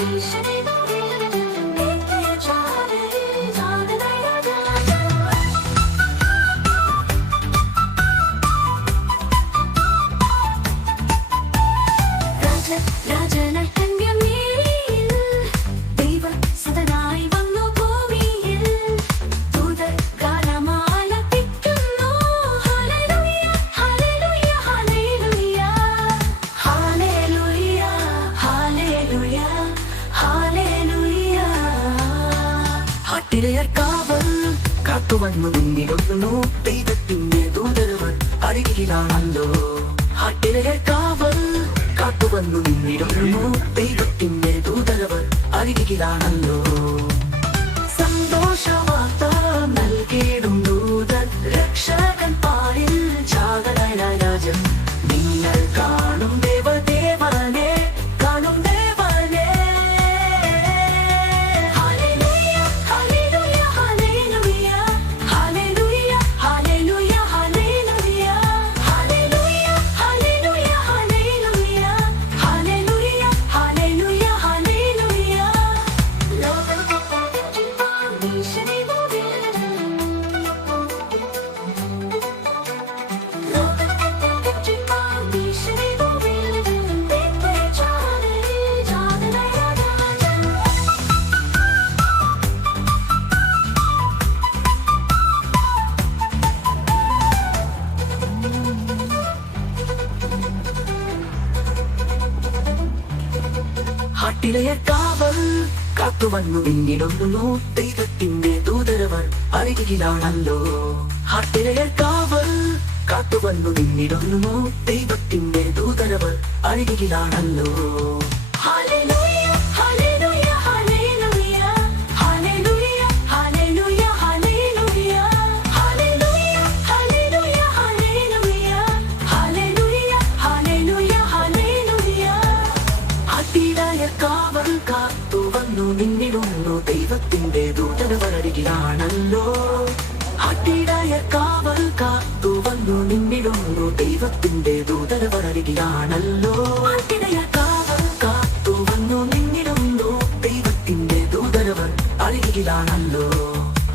Thank you. இளையர் காவல் കാത്തുവന്നതിന്റെ ഒന്നു ദൈവത്തിന്റെ ദൂതരവൾ അരികിലാണല്ലോ ആട്ടിലയെ കാവൽ കാത്തുവന്നു നിന്നിരുന്നു ദൈവത്തിന്റെ ദൂതരവൾ അരികിലാണല്ലോ കാട്ടിലെ കാവൽ. കാത്തു വന്നു പിന്നിടൊന്നുന്നു ദൈവത്തിന്റെ ദൂതരവൾ. അരികിലാണല്ലോ. കാട്ടിലെ കാവൽ. കാത്തു വന്നു പിന്നിടൊന്നുന്നു ദൈവത്തിന്റെ ദൂതരവൾ. അരികിലാണല്ലോ. ഹാലേ പട്ടിടയർ കാവൽ കാത്തു വന്നു നിന്നിടുന്നു ദൈവത്തിന്റെ ദൂതനവരടികിലാണല്ലോ പട്ടിടയർ കാവൽ കാത്തു വന്നു നിന്നിടുന്നു ദൈവത്തിന്റെ ദൂതനവരടികിലാണല്ലോ പട്ടിടയർ കാവൽ കാത്തു വന്നു നിന്നിടുന്നു ദൈവത്തിന്റെ ദൂതനവർ അരികിലാണല്ലോ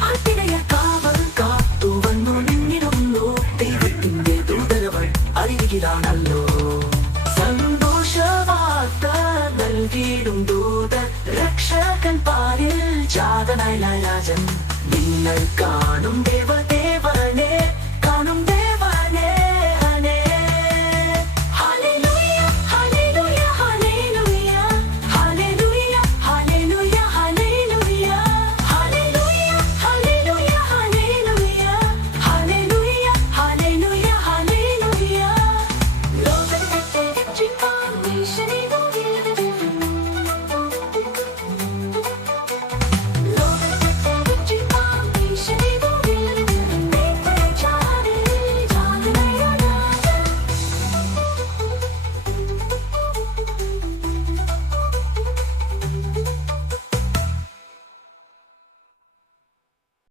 പട്ടിടയർ കാവൽ കാത്തു വന്നു നിന്നിടുന്നു ദൈവത്തിന്റെ ദൂതനവർ അരികിലാണല്ലോ നൽകിയിടും ദൂതർ രക്ഷകൻ പാലിൽ ചാതനായ രാജൻ നിങ്ങൾ കാണും ദേവദേവനെ കാണും